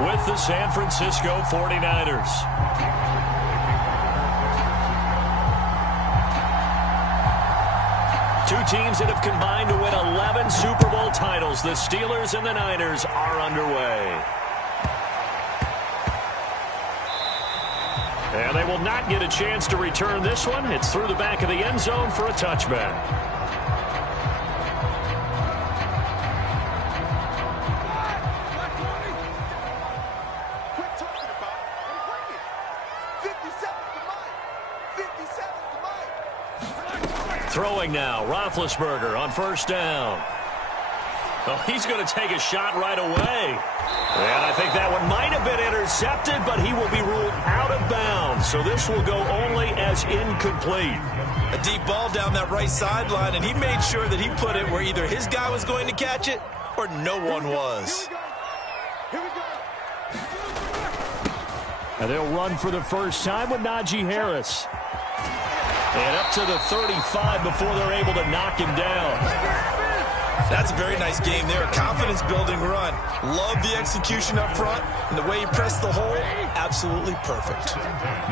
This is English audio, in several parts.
with the San Francisco 49ers. Two teams that have combined to win 11 Super Bowl titles. The Steelers and the Niners are underway. And they will not get a chance to return this one. It's through the back of the end zone for a touchback. Throwing now, Roethlisberger on first down. Oh, he's going to take a shot right away. And I think that one might have been intercepted, but he will be ruled out of bounds. So this will go only as incomplete. A deep ball down that right sideline, and he made sure that he put it where either his guy was going to catch it or no one was. And they'll run for the first time with Najee Harris. And up to the 35 before they're able to knock him down. That's a very nice game there. Confidence-building run. Love the execution up front. And the way he pressed the hole, absolutely perfect.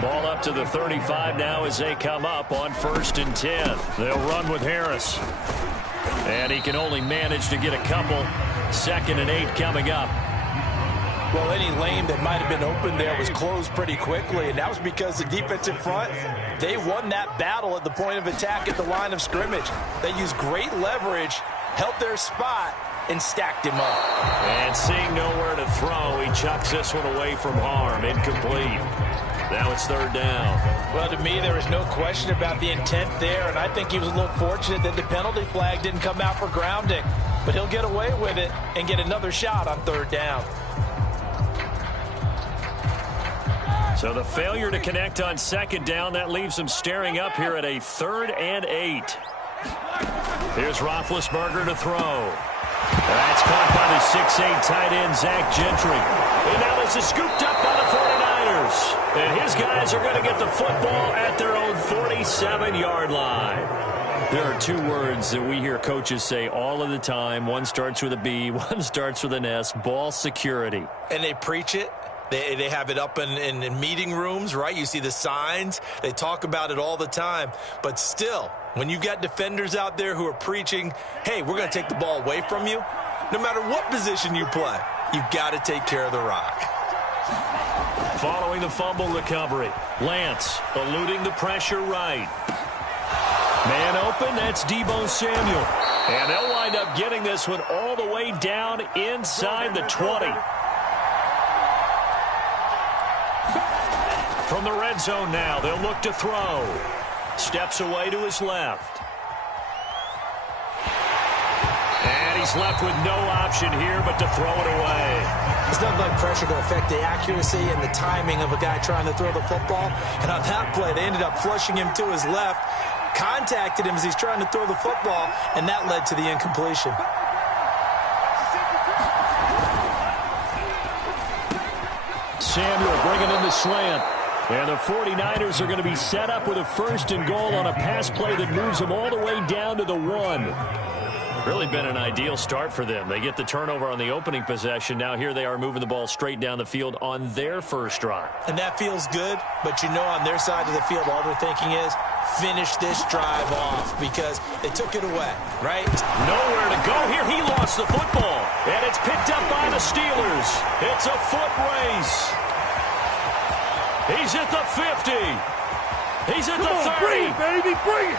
Ball up to the 35 now as they come up on 1st and 10. They'll run with Harris. And he can only manage to get a couple. 2nd and 8 coming up. Well, any lane that might have been open there was closed pretty quickly, and that was because the defensive front, they won that battle at the point of attack at the line of scrimmage. They used great leverage, held their spot, and stacked him up. And seeing nowhere to throw, he chucks this one away from harm. Incomplete. Now it's 3rd down. Well, to me, there was no question about the intent there, and I think he was a little fortunate that the penalty flag didn't come out for grounding. But he'll get away with it and get another shot on 3rd down. So the failure to connect on 2nd down, that leaves them staring up here at a 3rd and 8. Here's Roethlisberger to throw. That's caught by the 6'8 tight end, Zach Gentry. And now this is scooped up by the 49ers. And his guys are going to get the football at their own 47-yard line. There are two words that we hear coaches say all of the time. One starts with a B, one starts with an S, ball security. And they preach it. They have it up in meeting rooms, right? You see the signs. They talk about it all the time. But still, when you've got defenders out there who are preaching, hey, we're going to take the ball away from you, no matter what position you play, you've got to take care of the rock. Following the fumble recovery, Lance eluding the pressure right. Man open, that's Deebo Samuel. And they'll wind up getting this one all the way down inside the 20. From the red zone now, they'll look to throw. Steps away to his left. And he's left with no option here but to throw it away. It's nothing like pressure to affect the accuracy and the timing of a guy trying to throw the football. And on that play, they ended up flushing him to his left, contacted him as he's trying to throw the football, and that led to the incompletion. Samuel bringing in the slant. And the 49ers are going to be set up with a 1st and goal on a pass play that moves them all the way down to the 1. Really been an ideal start for them. They get the turnover on the opening possession. Now here they are moving the ball straight down the field on their first drive. And that feels good, but you know on their side of the field all they're thinking is finish this drive off because they took it away, right? Nowhere to go here. He lost the football, and it's picked up by the Steelers. It's a foot race. He's at the 50. He's at the 30. Bring it, baby, bring it.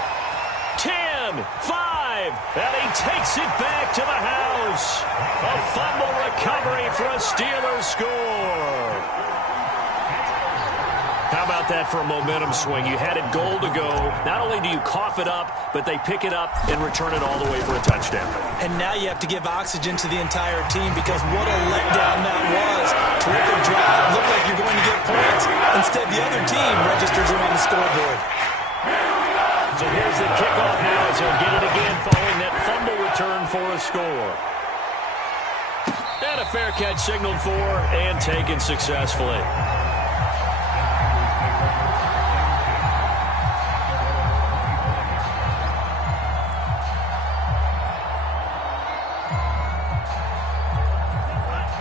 10, 5, and he takes it back to the house. A fumble recovery for a Steelers score. How about that for a momentum swing? You had it goal to go. Not only do you cough it up, but they pick it up and return it all the way for a touchdown. And now you have to give oxygen to the entire team because what a letdown that was. Terrific drive. Looked like you're going to get points. Instead, the other team registers them on the scoreboard. So here's the kickoff now as they'll get it again following that fumble return for a score. And a fair catch signaled for and taken successfully.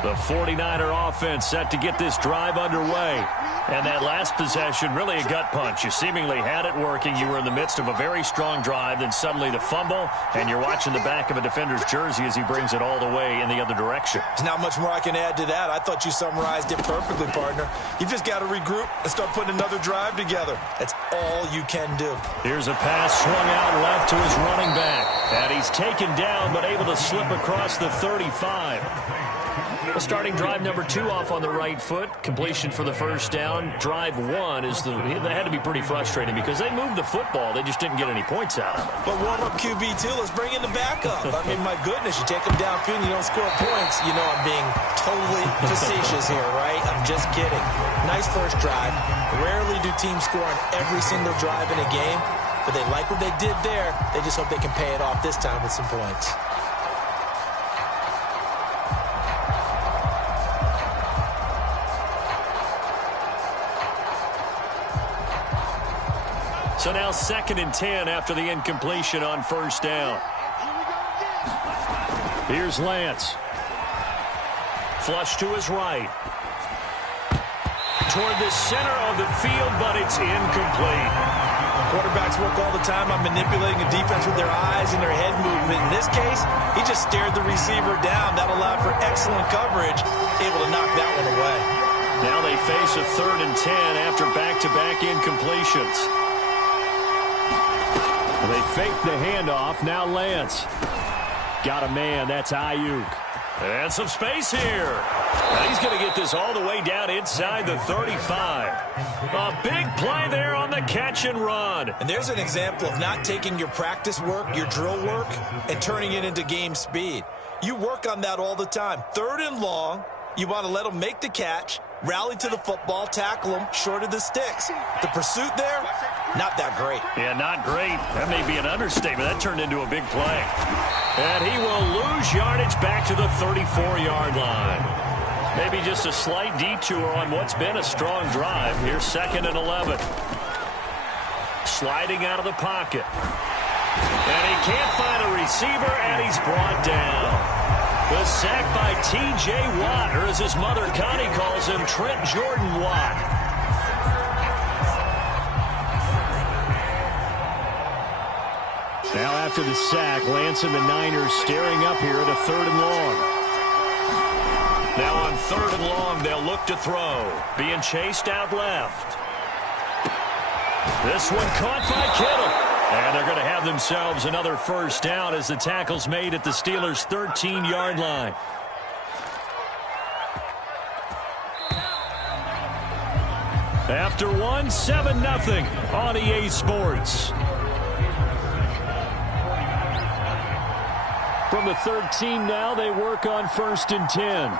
The 49er offense set to get this drive underway. And that last possession, really a gut punch. You seemingly had it working. You were in the midst of a very strong drive, then suddenly the fumble, and you're watching the back of a defender's jersey as he brings it all the way in the other direction. There's not much more I can add to that. I thought you summarized it perfectly, partner. You've just got to regroup and start putting another drive together. That's all you can do. Here's a pass swung out left to his running back. And he's taken down, but able to slip across the 35. Well, starting drive number 2 off on the right foot. Completion for the first down. Drive 1 is that had to be pretty frustrating because they moved the football. They just didn't get any points out of it. But warm-up QB2, let's bring in the backup. I mean, my goodness, you take them downfield and you don't score points. You know I'm being totally facetious here, right? I'm just kidding. Nice first drive. Rarely do teams score on every single drive in a game, but they like what they did there. They just hope they can pay it off this time with some points. So now 2nd and 10 after the incompletion on first down. Here's Lance. Flush to his right. Toward the center of the field, but it's incomplete. Quarterbacks work all the time on manipulating a defense with their eyes and their head movement. In this case, he just stared the receiver down. That allowed for excellent coverage, able to knock that one away. Now they face a 3rd and 10 after back-to-back incompletions. They fake the handoff. Now Lance. Got a man. That's Ayuk. And some space here. Now he's going to get this all the way down inside the 35. A big play there on the catch and run. And there's an example of not taking your practice work, your drill work, and turning it into game speed. You work on that all the time. 3rd and long, you want to let them make the catch, rally to the football, tackle them short of the sticks. The pursuit there, not that great. Yeah, not great. That may be an understatement. That turned into a big play. And he will lose yardage back to the 34-yard line. Maybe just a slight detour on what's been a strong drive. Here's 2nd and 11. Sliding out of the pocket. And he can't find a receiver, and he's brought down. The sack by T.J. Watt, or as his mother Connie calls him, Trent Jordan Watt. Now after the sack, Lance and the Niners staring up here at a 3rd and long. Now on 3rd and long, they'll look to throw. Being chased out left. This one caught by Kittle. And they're going to have themselves another first down as the tackle's made at the Steelers' 13-yard line. After 7-0 on EA Sports. From the 13 now, they work on 1st and 10.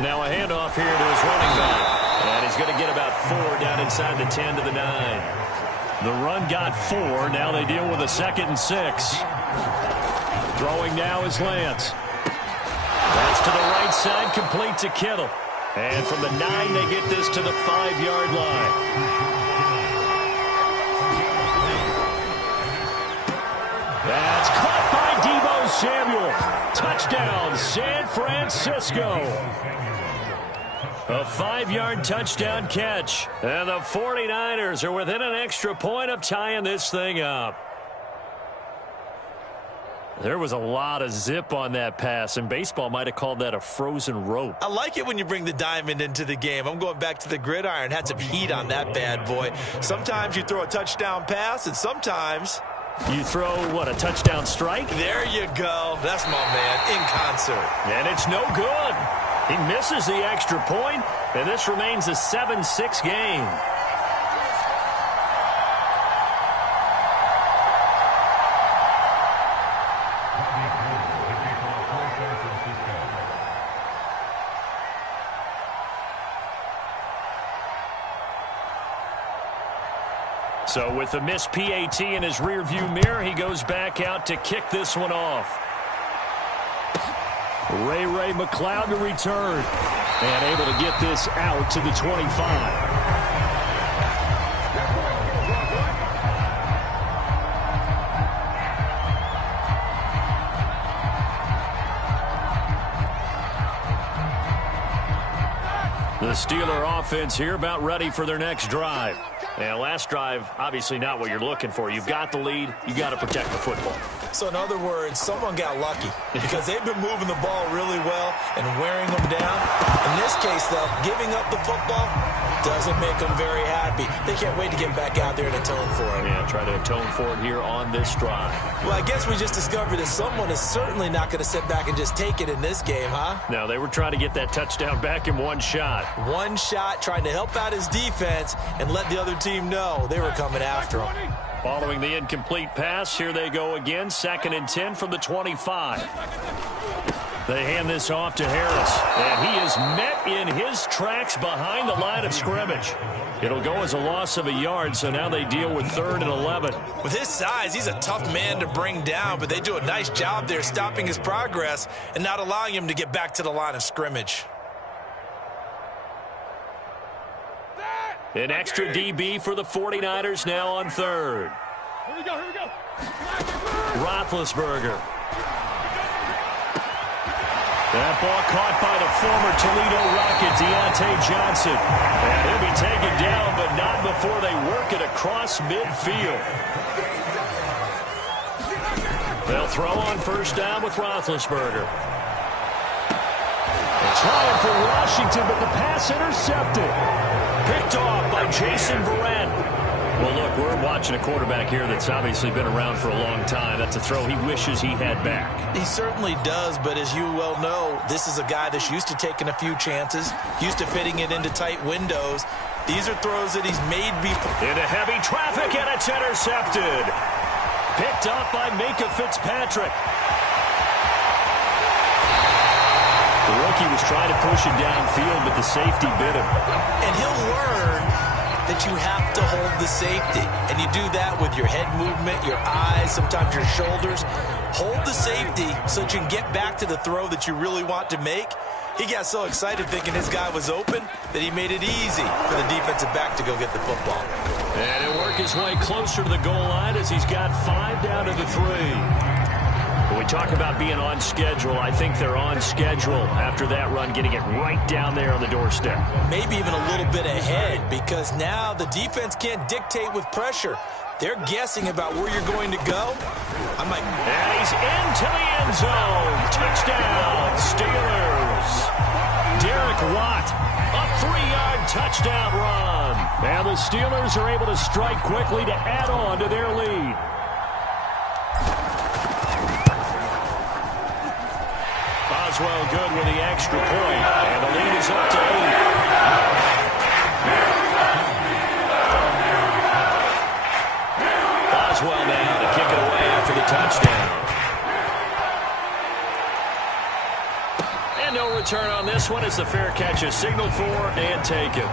Now a handoff here to his running back. And he's going to get about 4 down inside the 10 to the 9. The run got 4. Now they deal with a 2nd and 6. Throwing now is Lance. That's to the right side, complete to Kittle. And from the 9, they get this to the 5-yard line. That's caught by Deebo Samuel. Touchdown, San Francisco. A 5-yard touchdown catch. And the 49ers are within an extra point of tying this thing up. There was a lot of zip on that pass, and baseball might have called that a frozen rope. I like it when you bring the diamond into the game. I'm going back to the gridiron. Had some heat on that bad boy. Sometimes you throw a touchdown pass, and sometimes you throw, what, a touchdown strike? There you go. That's my man, in concert. And it's no good. He misses the extra point, and this remains a 7-6 game. So with the missed PAT in his rearview mirror, he goes back out to kick this one off. Ray McLeod to return. And able to get this out to the 25. The Steeler offense here about ready for their next drive. And last drive, obviously not what you're looking for. You've got the lead. You got to protect the football. So in other words, someone got lucky because they've been moving the ball really well and wearing them down. In this case, though, giving up the football doesn't make them very happy. They can't wait to get back out there and atone for it. Yeah, try to atone for it here on this drive. Well, I guess we just discovered that someone is certainly not going to sit back and just take it in this game, huh? No, they were trying to get that touchdown back in one shot. One shot, trying to help out his defense and let the other team know they were coming after him. Following the incomplete pass, here they go again. 2nd and 10 from the 25. They hand this off to Harris, and he is met in his tracks behind the line of scrimmage. It'll go as a loss of a yard, so now they deal with 3rd and 11. With his size, he's a tough man to bring down, but they do a nice job there stopping his progress and not allowing him to get back to the line of scrimmage. An extra DB for the 49ers now on 3rd. Here we go. Roethlisberger. That ball caught by the former Toledo Rocket, Deontay Johnson. And he'll be taken down, but not before they work it across midfield. They'll throw on 1st down with Roethlisberger. Trying for Washington, but the pass intercepted. Picked off by Jason Verrett. Well, look, we're watching a quarterback here that's obviously been around for a long time. That's a throw he wishes he had back. He certainly does, but as you well know, this is a guy that's used to taking a few chances, used to fitting it into tight windows. These are throws that he's made before. Into heavy traffic, and it's intercepted. Picked up by Minka Fitzpatrick. The rookie was trying to push it downfield, but the safety bit him. And he'll learn that you have to hold the safety. And you do that with your head movement, your eyes, sometimes your shoulders. Hold the safety so that you can get back to the throw that you really want to make. He got so excited thinking his guy was open that he made it easy for the defensive back to go get the football. And he'll work his way closer to the goal line as he's got 5 down to the 3. When we talk about being on schedule, I think they're on schedule after that run, getting it right down there on the doorstep. Maybe even a little bit ahead, because now the defense can't dictate with pressure. They're guessing about where you're going to go. And he's into the end zone. Touchdown, Steelers. Derek Watt, a 3-yard touchdown run. And the Steelers are able to strike quickly to add on to their lead. Boswell good with the extra point, and the lead is up to 8. Boswell now to kick it away after the touchdown. And no return on this one as the fair catch is signaled for and taken.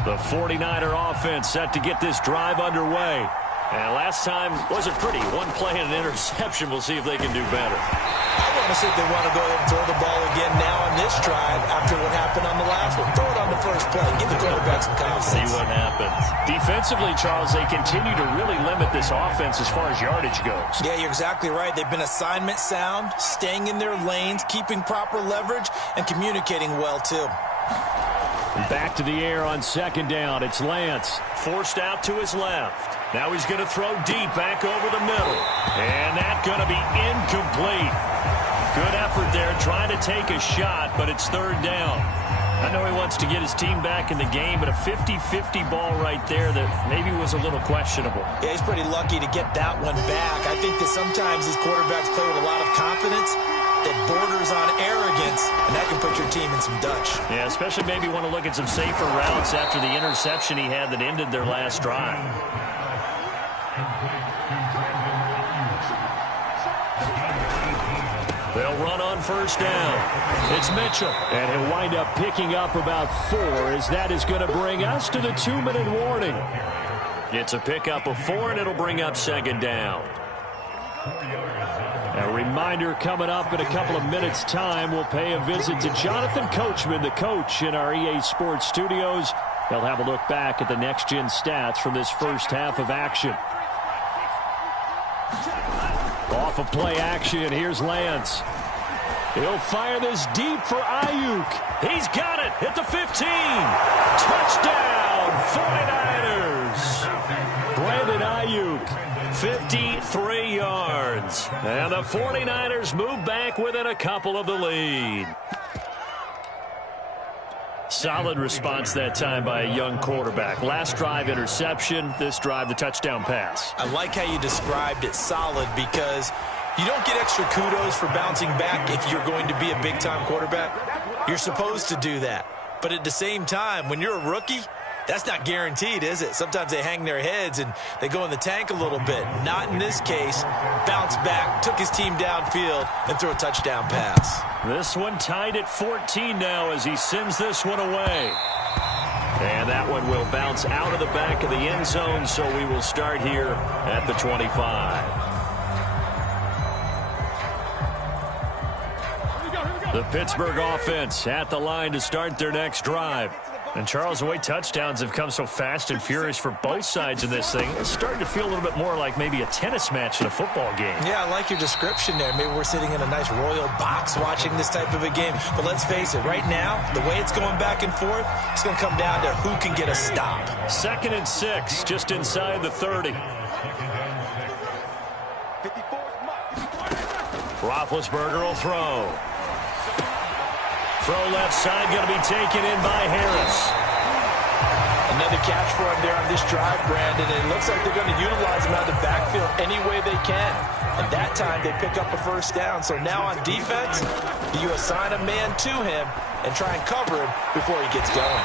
The 49er offense set to get this drive underway. And last time wasn't pretty. One play and an interception. We'll see if they can do better. I want to see if they want to go ahead and throw the ball again now on this drive after what happened on the last one. Throw it on the first play. Give the quarterback some confidence. See what happens. Defensively, Charles, they continue to really limit this offense as far as yardage goes. Yeah, you're exactly right. They've been assignment sound, staying in their lanes, keeping proper leverage, and communicating well, too. Back to the air on 2nd down. It's Lance. Forced out to his left. Now he's going to throw deep back over the middle. And that's going to be incomplete. Good effort there trying to take a shot, but it's 3rd down. I know he wants to get his team back in the game, but a 50-50 ball right there that maybe was a little questionable. Yeah, he's pretty lucky to get that one back. I think that sometimes these quarterbacks play with a lot of confidence that borders on arrogance, and that can put your team in some Dutch. Yeah, especially maybe want to look at some safer routes after the interception he had that ended their last drive. They'll run on 1st down. It's Mitchell. And he'll wind up picking up about 4 as that is going to bring us to the 2-minute warning. It's a pickup of 4, and it'll bring up 2nd down. A reminder coming up in a couple of minutes' time, we'll pay a visit to Jonathan Coachman, the coach in our EA Sports studios. They'll have a look back at the next-gen stats from this first half of action. of play action. Here's Lance. He'll fire this deep for Ayuk. He's got it at the 15. Touchdown, 49ers. Brandon Ayuk, 53 yards. And the 49ers move back within a couple of the lead. Solid response that time by a young quarterback. Last drive, interception. This drive, the touchdown pass. I like how you described it, solid, because you don't get extra kudos for bouncing back if you're going to be a big-time quarterback. You're supposed to do that. But at the same time, when you're a rookie, that's not guaranteed, is it? Sometimes they hang their heads and they go in the tank a little bit. Not in this case. Bounced back, took his team downfield, and threw a touchdown pass. This one tied at 14 now as he sends this one away. And that one will bounce out of the back of the end zone, so we will start here at the 25. The Pittsburgh offense at the line to start their next drive. And, Charles, the way touchdowns have come so fast and furious for both sides in this thing, it's starting to feel a little bit more like maybe a tennis match in a football game. Yeah, I like your description there. Maybe we're sitting in a nice royal box watching this type of a game. But let's face it, right now, the way it's going back and forth, it's going to come down to who can get a stop. 2nd and 6, just inside the 30. Roethlisberger will throw. Throw left side, going to be taken in by Harris. Another catch for him there on this drive, Brandon. And it looks like they're going to utilize him out of the backfield any way they can. And that time they pick up a first down. So now on defense, you assign a man to him and try and cover him before he gets going.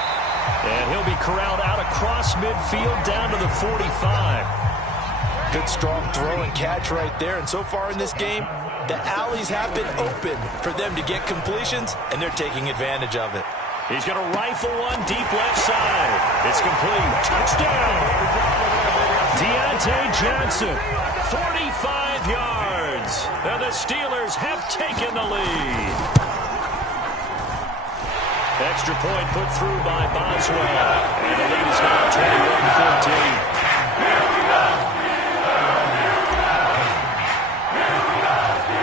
And he'll be corralled out across midfield down to the 45. Good strong throw and catch right there. And so far in this game, the alleys have been open for them to get completions, and they're taking advantage of it. He's going to rifle one deep left side. It's complete. Touchdown. Deontay Johnson, 45 yards. And the Steelers have taken the lead. Extra point put through by Boswell. And the lead is now 21-14.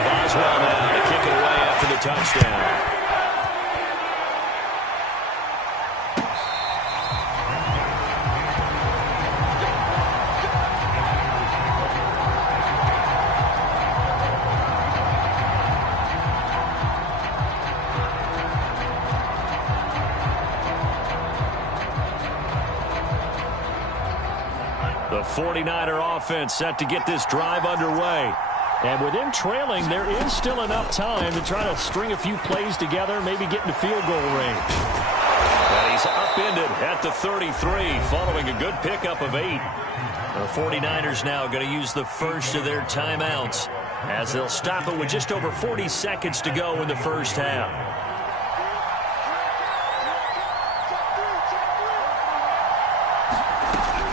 Boswell now to kick it away after the touchdown. The 49er offense set to get this drive underway. And with him trailing, there is still enough time to try to string a few plays together, maybe get into field goal range. And he's upended at the 33 following a good pickup of 8. The 49ers now going to use the first of their timeouts as they'll stop it with just over 40 seconds to go in the first half.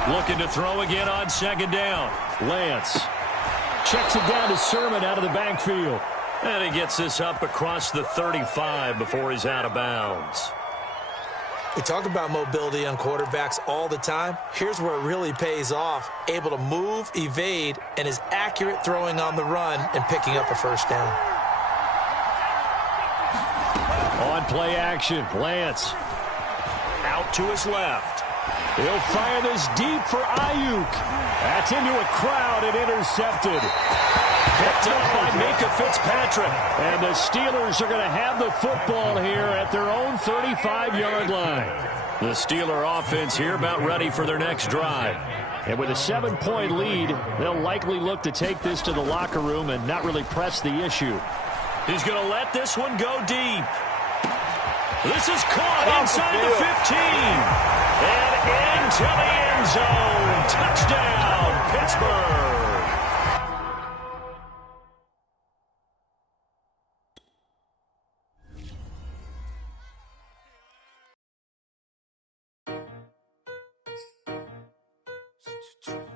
Looking to throw again on 2nd down. Lance checks it down to Sermon out of the backfield. And he gets this up across the 35 before he's out of bounds. We talk about mobility on quarterbacks all the time. Here's where it really pays off. Able to move, evade, and is accurate throwing on the run and picking up a first down. On play action, Lance out to his left. He'll fire this deep for Ayuk. That's into a crowd and intercepted. Picked up by Minka Fitzpatrick. And the Steelers are going to have the football here at their own 35-yard line. The Steeler offense here about ready for their next drive. And with a 7-point lead, they'll likely look to take this to the locker room and not really press the issue. He's going to let this one go deep. This is caught inside the 15. And into the end zone. Touchdown, Pittsburgh.